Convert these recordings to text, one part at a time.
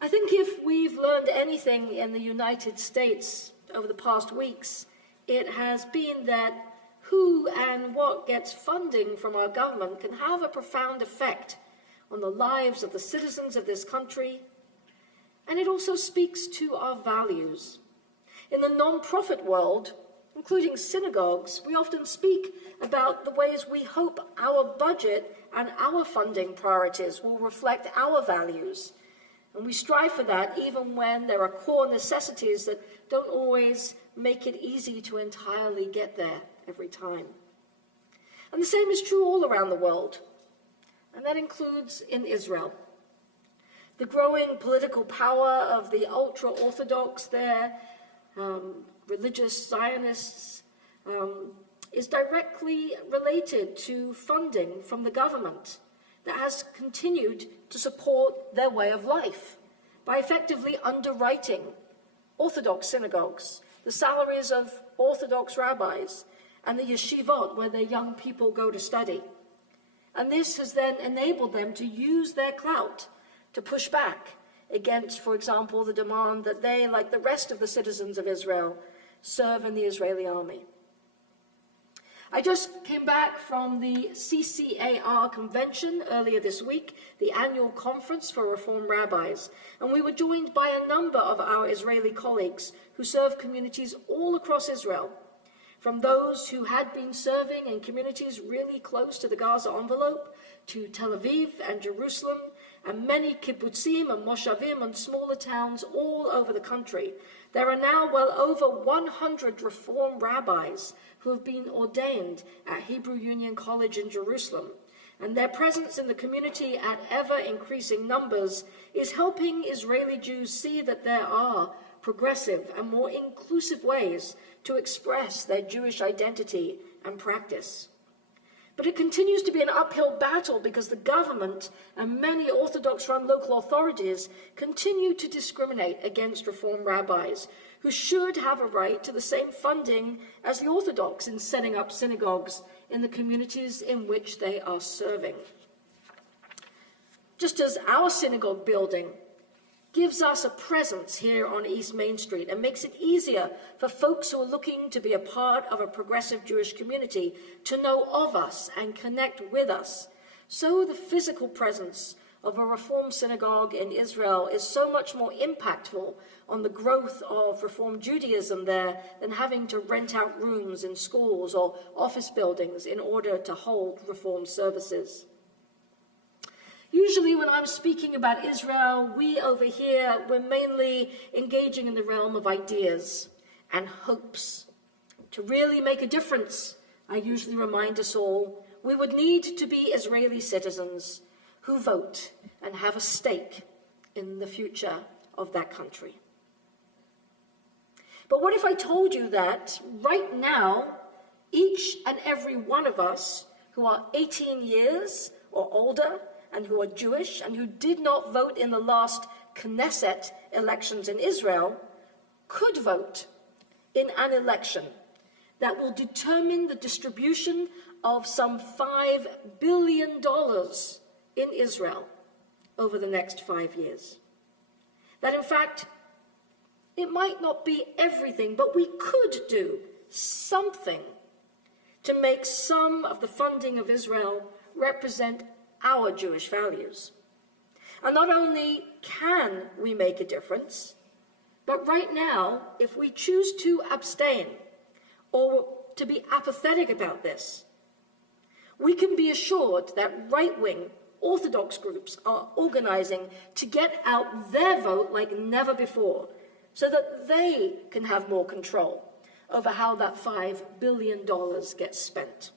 I think if we've learned anything in the United States over the past weeks, it has been that who and what gets funding from our government can have a profound effect on the lives of the citizens of this country, and it also speaks to our values. In the non-profit world, including synagogues, we often speak about the ways we hope our budget and our funding priorities will reflect our values. And we strive for that even when there are core necessities that don't always make it easy to entirely get there every time. And the same is true all around the world, and that includes in Israel. The growing political power of the ultra-Orthodox there, religious Zionists, is directly related to funding from the government that has continued to support their way of life by effectively underwriting Orthodox synagogues, the salaries of Orthodox rabbis, and the yeshivot where their young people go to study. And this has then enabled them to use their clout to push back against, for example, the demand that they, like the rest of the citizens of Israel, serve in the Israeli army. I just came back from the CCAR convention earlier this week, the annual conference for Reform rabbis, and we were joined by a number of our Israeli colleagues who serve communities all across Israel, from those who had been serving in communities really close to the Gaza envelope, to Tel Aviv and Jerusalem, and many kibbutzim and moshavim and smaller towns all over the country. There are now well over 100 Reform rabbis who have been ordained at Hebrew Union College in Jerusalem, and their presence in the community at ever-increasing numbers is helping Israeli Jews see that there are progressive and more inclusive ways to express their Jewish identity and practice. But it continues to be an uphill battle because the government and many Orthodox-run local authorities continue to discriminate against Reform rabbis who should have a right to the same funding as the Orthodox in setting up synagogues in the communities in which they are serving. Just as our synagogue building gives us a presence here on East Main Street and makes it easier for folks who are looking to be a part of a progressive Jewish community to know of us and connect with us, so the physical presence of a Reform synagogue in Israel is so much more impactful on the growth of Reform Judaism there than having to rent out rooms in schools or office buildings in order to hold Reform services. Usually when I'm speaking about Israel, we over here, we're mainly engaging in the realm of ideas and hopes. To really make a difference, I usually remind us all, we would need to be Israeli citizens who vote and have a stake in the future of that country. But what if I told you that right now, each and every one of us who are 18 years or older and who are Jewish and who did not vote in the last Knesset elections in Israel could vote in an election that will determine the distribution of some $5 billion in Israel over the next 5 years. That in fact, it might not be everything, but we could do something to make some of the funding of Israel represent our Jewish values. And not only can we make a difference, but right now, if we choose to abstain or to be apathetic about this, we can be assured that right-wing Orthodox groups are organizing to get out their vote like never before, so that they can have more control over how that $5 billion gets spent.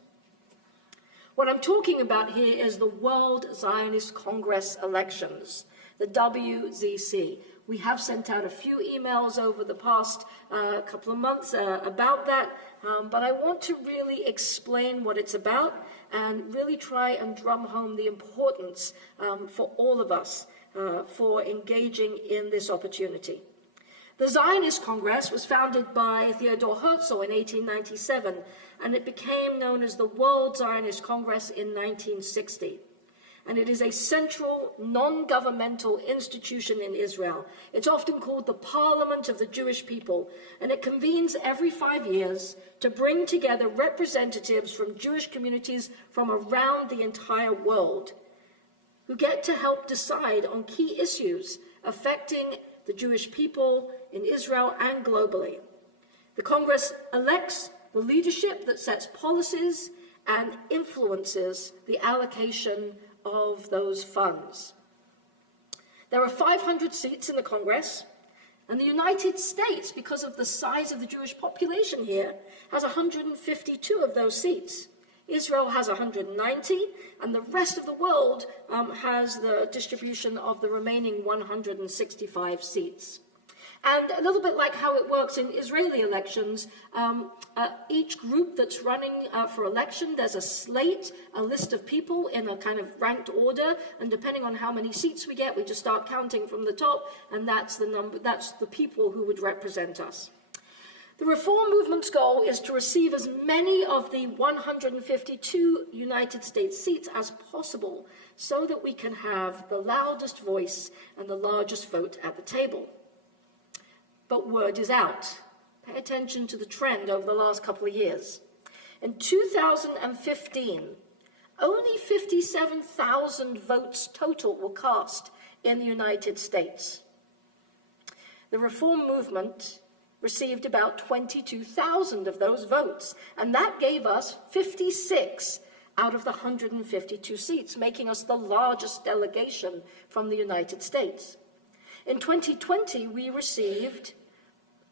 What I'm talking about here is the World Zionist Congress elections, the WZC. We have sent out a few emails over the past couple of months about that, but I want to really explain what it's about and really try and drum home the importance for all of us for engaging in this opportunity. The Zionist Congress was founded by Theodor Herzl in 1897, and it became known as the World Zionist Congress in 1960. and it is a central, non-governmental institution in Israel. It's often called the Parliament of the Jewish People, and it convenes every 5 years to bring together representatives from Jewish communities from around the entire world, who get to help decide on key issues affecting the Jewish people in Israel and globally. The Congress elects the leadership that sets policies and influences the allocation of those funds. There are 500 seats in the Congress, and the United States, because of the size of the Jewish population here, has 152 of those seats. Israel has 190, and the rest of the world has the distribution of the remaining 165 seats. And a little bit like how it works in Israeli elections, each group that's running for election, there's a slate, a list of people in a kind of ranked order, and depending on how many seats we get, we just start counting from the top, and that's the number, that's the people who would represent us. The reform movement's goal is to receive as many of the 152 United States seats as possible so that we can have the loudest voice and the largest vote at the table. But word is out. Pay attention to the trend over the last couple of years. In 2015, only 57,000 votes total were cast in the United States. The reform movement received about 22,000 of those votes, and that gave us 56 out of the 152 seats, making us the largest delegation from the United States. In 2020, we received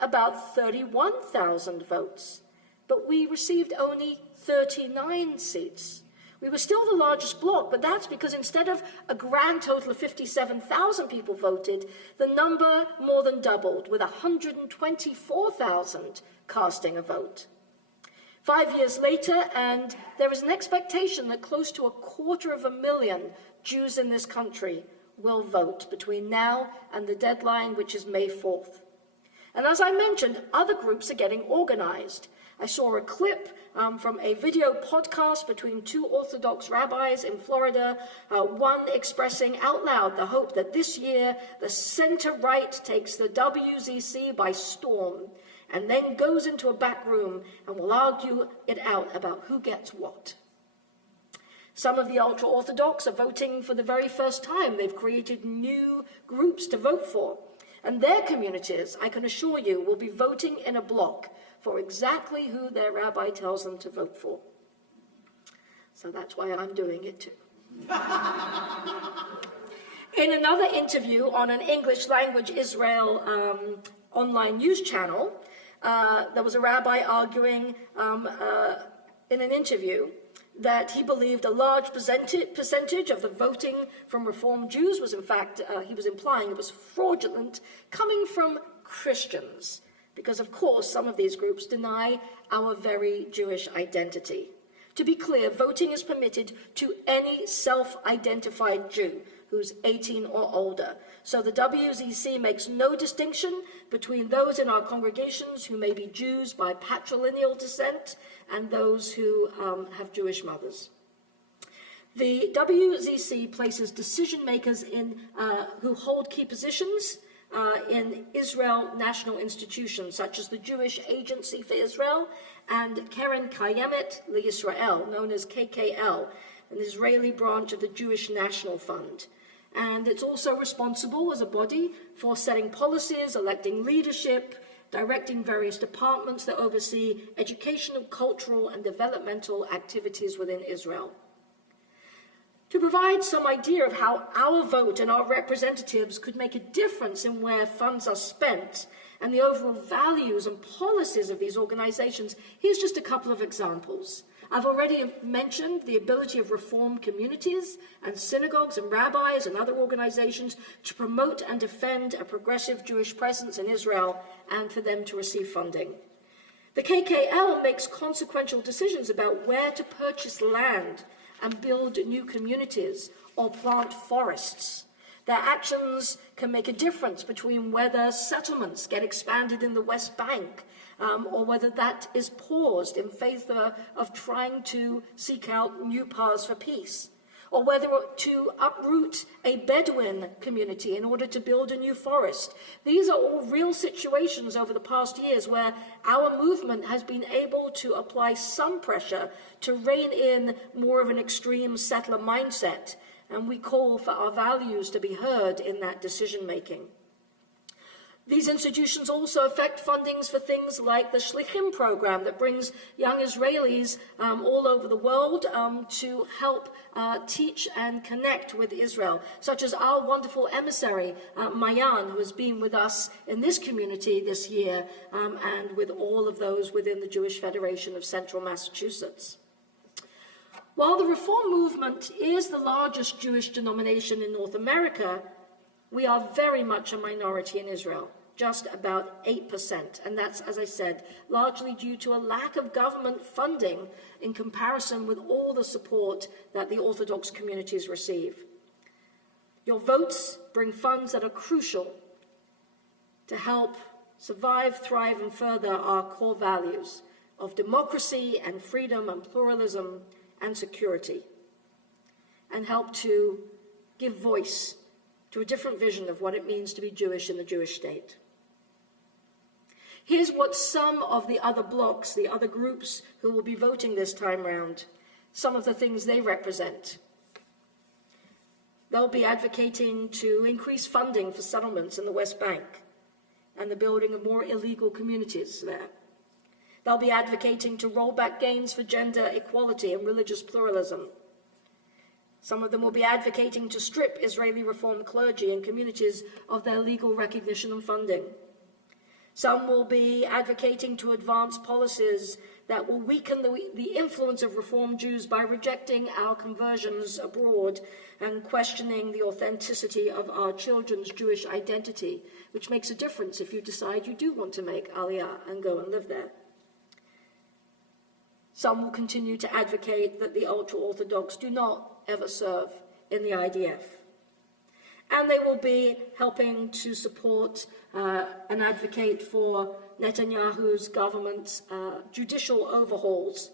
about 31,000 votes, but we received only 39 seats. We were still the largest bloc, but that's because instead of a grand total of 57,000 people voted, the number more than doubled, with 124,000 casting a vote. 5 years later, and there is an expectation that close to 250,000 Jews in this country will vote between now and the deadline, which is May 4th. And as I mentioned, other groups are getting organized. I saw a clip from a video podcast between two Orthodox rabbis in Florida, one expressing out loud the hope that this year the center-right takes the WZC by storm and then goes into a back room and will argue it out about who gets what. Some of the ultra-Orthodox are voting for the very first time. They've created new groups to vote for. And their communities, I can assure you, will be voting in a block for exactly who their rabbi tells them to vote for. So that's why I'm doing it too. In another interview on an English language Israel online news channel, there was a rabbi arguing in an interview that he believed a large percentage of the voting from Reform Jews was, in fact, he was implying it was fraudulent, coming from Christians, because, of course, some of these groups deny our very Jewish identity. To be clear, voting is permitted to any self-identified Jew who's 18 or older. So the WZC makes no distinction between those in our congregations who may be Jews by patrilineal descent and those who have Jewish mothers. The WZC places decision makers in who hold key positions in Israel national institutions, such as the Jewish Agency for Israel and Keren Kayemet LeYisrael, known as KKL, an Israeli branch of the Jewish National Fund. And it's also responsible as a body for setting policies, electing leadership, directing various departments that oversee educational, cultural, and developmental activities within Israel. To provide some idea of how our vote and our representatives could make a difference in where funds are spent and the overall values and policies of these organizations, here's just a couple of examples. I've already mentioned the ability of Reform communities and synagogues and rabbis and other organizations to promote and defend a progressive Jewish presence in Israel and for them to receive funding. The KKL makes consequential decisions about where to purchase land and build new communities or plant forests. Their actions can make a difference between whether settlements get expanded in the West Bank or whether that is paused in favor of trying to seek out new paths for peace, or whether to uproot a Bedouin community in order to build a new forest. These are all real situations over the past years where our movement has been able to apply some pressure to rein in more of an extreme settler mindset, and we call for our values to be heard in that decision-making. These institutions also affect fundings for things like the Shlichim program that brings young Israelis all over the world to help teach and connect with Israel, such as our wonderful emissary, Mayan, who has been with us in this community this year, and with all of those within the Jewish Federation of Central Massachusetts. While the Reform movement is the largest Jewish denomination in North America, we are very much a minority in Israel. Just about 8%, and that's, as I said, largely due to a lack of government funding in comparison with all the support that the Orthodox communities receive. Your votes bring funds that are crucial to help survive, thrive, and further our core values of democracy and freedom and pluralism and security, and help to give voice to a different vision of what it means to be Jewish in the Jewish state. Here's what some of the other blocs, the other groups who will be voting this time round, some of the things they represent. They'll be advocating to increase funding for settlements in the West Bank and the building of more illegal communities there. They'll be advocating to roll back gains for gender equality and religious pluralism. Some of them will be advocating to strip Israeli Reform clergy and communities of their legal recognition and funding. Some will be advocating to advance policies that will weaken the influence of Reform Jews by rejecting our conversions abroad and questioning the authenticity of our children's Jewish identity, which makes a difference if you decide you do want to make Aliyah and go and live there. Some will continue to advocate that the ultra-Orthodox do not ever serve in the IDF. And they will be helping to support and advocate for Netanyahu's government's judicial overhauls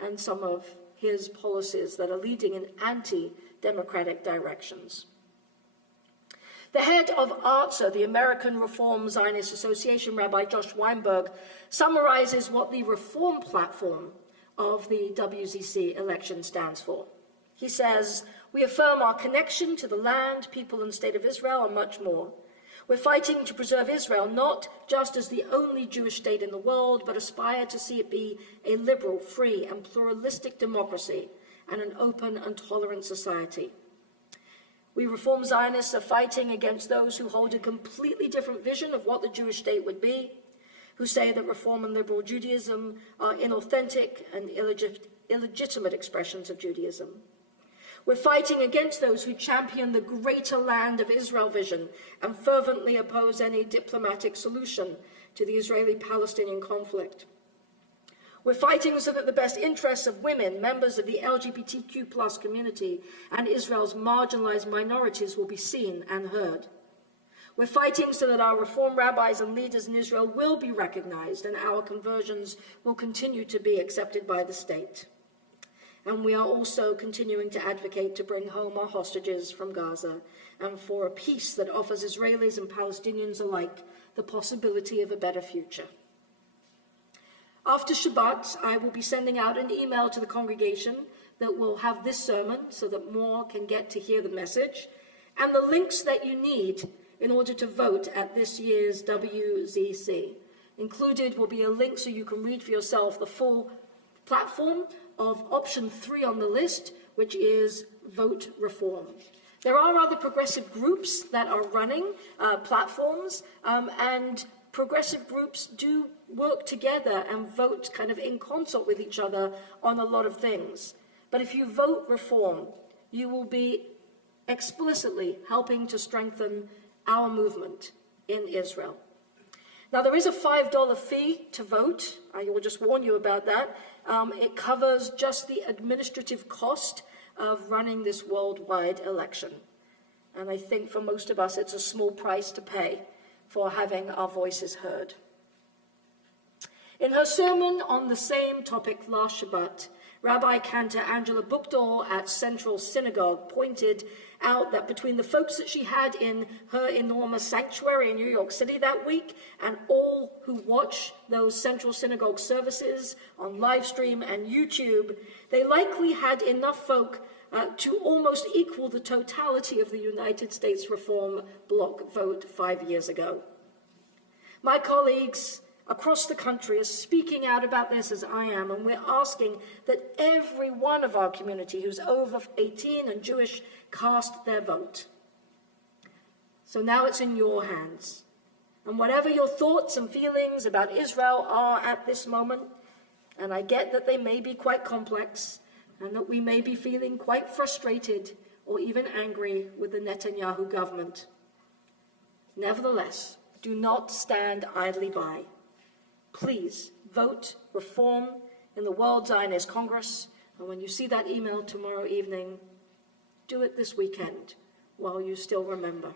and some of his policies that are leading in anti-democratic directions. The head of ARTSA, the American Reform Zionist Association, Rabbi Josh Weinberg, summarizes what the reform platform of the WZC election stands for. He says, "We affirm our connection to the land, people, and state of Israel, and much more. We're fighting to preserve Israel not just as the only Jewish state in the world, but aspire to see it be a liberal, free, and pluralistic democracy and an open and tolerant society. We Reform Zionists are fighting against those who hold a completely different vision of what the Jewish state would be, who say that Reform and liberal Judaism are inauthentic and illegitimate expressions of Judaism. We're fighting against those who champion the greater land of Israel vision and fervently oppose any diplomatic solution to the Israeli-Palestinian conflict. We're fighting so that the best interests of women, members of the LGBTQ+ community, and Israel's marginalized minorities will be seen and heard. We're fighting so that our Reform rabbis and leaders in Israel will be recognized and our conversions will continue to be accepted by the state. And we are also continuing to advocate to bring home our hostages from Gaza and for a peace that offers Israelis and Palestinians alike the possibility of a better future." After Shabbat, I will be sending out an email to the congregation that will have this sermon so that more can get to hear the message, and the links that you need in order to vote at this year's WZC. Included will be a link so you can read for yourself the full platform of option 3 on the list, which is Vote Reform. There are other progressive groups that are running platforms, and progressive groups do work together and vote kind of in concert with each other on a lot of things. But if you vote Reform, you will be explicitly helping to strengthen our movement in Israel. Now, there is a $5 fee to vote. I will just warn you about that. It covers just the administrative cost of running this worldwide election. And I think for most of us, it's a small price to pay for having our voices heard. In her sermon on the same topic last Shabbat, Rabbi Cantor Angela Buchdahl at Central Synagogue pointed out that between the folks that she had in her enormous sanctuary in New York City that week and all who watch those Central Synagogue services on live stream and YouTube, they likely had enough folk to almost equal the totality of the United States Reform Bloc vote 5 years ago. My colleagues across the country are speaking out about this as I am, and we're asking that every one of our community who's over 18 and Jewish cast their vote. So now it's in your hands. And whatever your thoughts and feelings about Israel are at this moment, and I get that they may be quite complex, and that we may be feeling quite frustrated or even angry with the Netanyahu government. Nevertheless, do not stand idly by. Please vote reform in the World Zionist Congress, and when you see that email tomorrow evening, do it this weekend while you still remember.